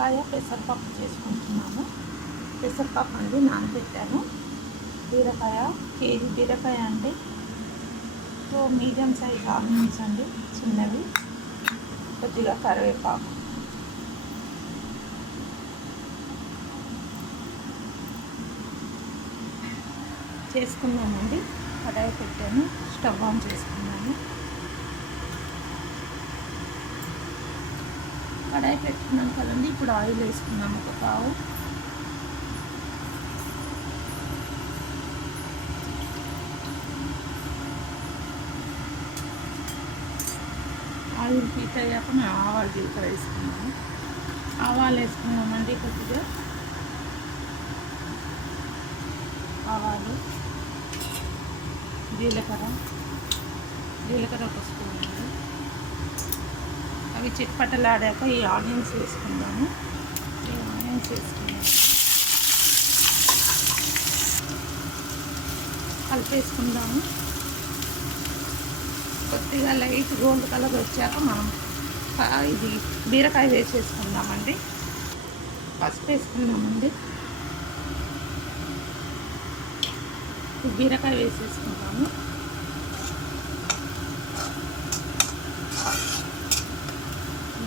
బీరకాయ పెసరపప్పు చేసుకుంటున్నాము. పెసరపప్పు అండి నానబెట్టాను. బీరకాయ కేజీ బీరకాయ అండి. మీడియం సైజ్ ఆనియన్స్ అండి చిన్నవి, కొద్దిగా కరివేపాకు, చేసుకున్నామండి. కడాయి పెట్టాను, స్టవ్ ఆన్ చేసుకున్నాను. కడాయి పెట్టుకున్నాం కదండి. ఇప్పుడు ఆయిల్ వేసుకున్నాము. ఒక పావు ఆయిల్ హీట్ అయ్యాక మేము ఆవాలు జీలకర్ర వేసుకున్నాము. ఆవాలు వేసుకున్నామండి. కొద్దిగా ఆవాలు, జీలకర్ర ఒక స్పూన్ అండి. అవి చిట్పట్టలాడాక ఈ ఆనియన్స్ వేసుకున్నాము. కలిపేసుకుందాము. కొద్దిగా లైట్ గోల్డ్ కలర్ వచ్చాక మనం ఇది బీరకాయ వేసేసుకుందామండి. పసుపు వేసుకున్నామండి. బీరకాయ వేసేసుకుంటాము.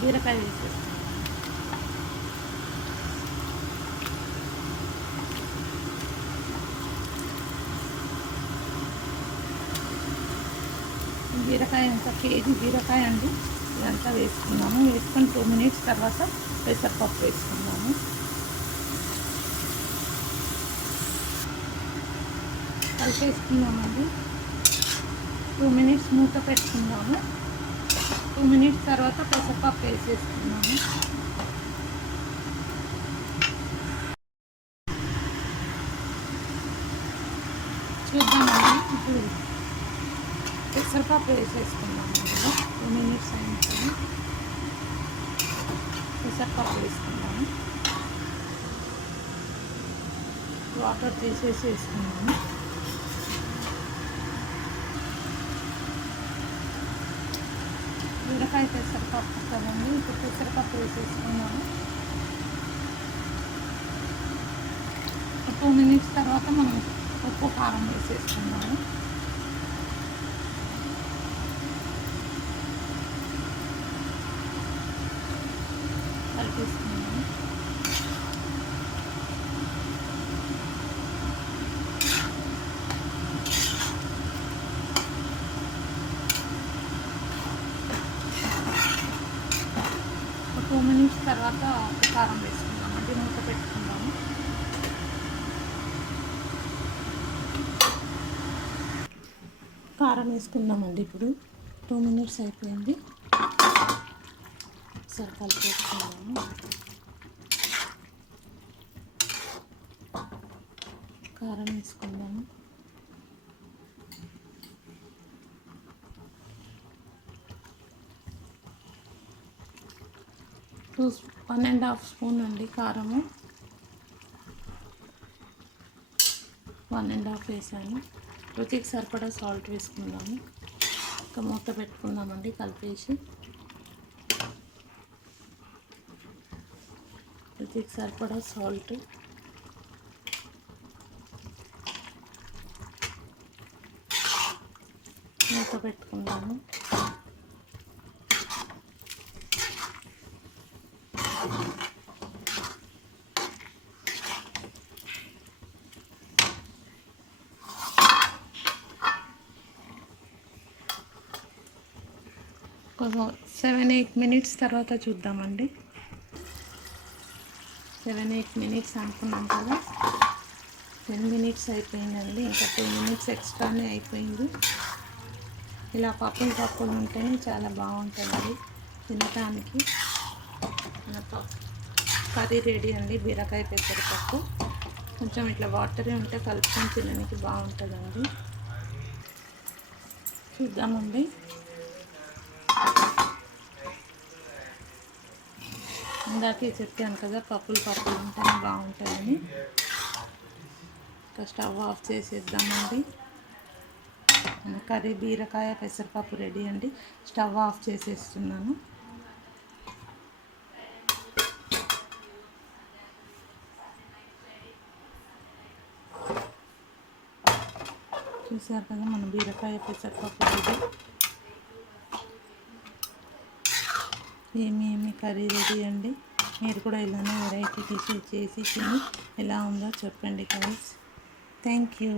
బీరకాయ వేసేసుకుంటాము. బీరకాయ అంతా కేజీ బీరకాయ అండి. ఇదంతా వేసుకున్నాము. వేసుకొని 2 minutes తర్వాత పెసరపప్పు వేసుకున్నాము. కలిపేసుకున్నామండి. 2 minutes మూత పెట్టుకున్నాము. 2 minutes తర్వాత పెసరపప్పు వేసేసుకున్నాము. చూద్దామండి. ఇప్పుడు పెసరపప్పు వేసేసుకున్నాము. అందులో 2 minutes అయిన తర్వాత పెసరపప్పు వేసుకున్నాము. వాటర్ తీసేసి వేసుకున్నాము. బీరకాయ పెసరపప్పు కదండి. ఇప్పుడు పెసరపప్పు వేసేసుకున్నాము. 2 minutes తర్వాత మనం ఉప్పు కారం వేసేసుకున్నాము. కలిపేసుకున్నాము. ఒక 2 minutes తర్వాత ఉప్పు కారం వేసుకుందాం అంటే మూత పెట్టుకుందాము. కారం వేసుకుందామండి. ఇప్పుడు 2 minutes అయిపోయింది. ఒకసారి కలిపేసుకుందాము. కారం వేసుకుందాము. 1.5 స్పూన్ అండి కారము. 1.5 వేసాను. రుచికి సరిపడా సాల్ట్ వేసుకుందాము. ఇంకా మూత పెట్టుకుందామండి. కలిపేసి రుచికి సరిపడా సాల్ట్, మూత పెట్టుకుందాము. ఒక 7-8 minutes తర్వాత చూద్దామండి. 7-8 minutes అనుకున్నాం కదా. 10 minutes అయిపోయిందండి. ఇంకా 2 minutes ఎక్స్ట్రానే అయిపోయింది. ఇలా పప్పులు ఉంటేనే చాలా బాగుంటుంది తినటానికి. కర్రీ రెడీ అండి. బీరకాయ పెసరపప్పు కొంచెం ఇట్లా వాటరీ ఉంటే కలుపుకొని తినడానికి బాగుంటుందండి. చూద్దామండి. ఇందాకే చెప్పాను కదా పప్పులు ఉంటేనే బాగుంటుందని. ఇంకా స్టవ్ ఆఫ్ చేసేద్దామండి. మన కర్రీ బీరకాయ పెసరపప్పు రెడీ అండి. స్టవ్ ఆఫ్ చేసేస్తున్నాను. చూసారు కదా మన బీరకాయ పెసరపప్పు రెడీ. ఏమి కర్రీ రెడీ అండి. మీరు కూడా ఇలానే వెరైటీ డిషెస్ చేసి తిని ఎలా ఉందో చెప్పండి గైస్. Thank you.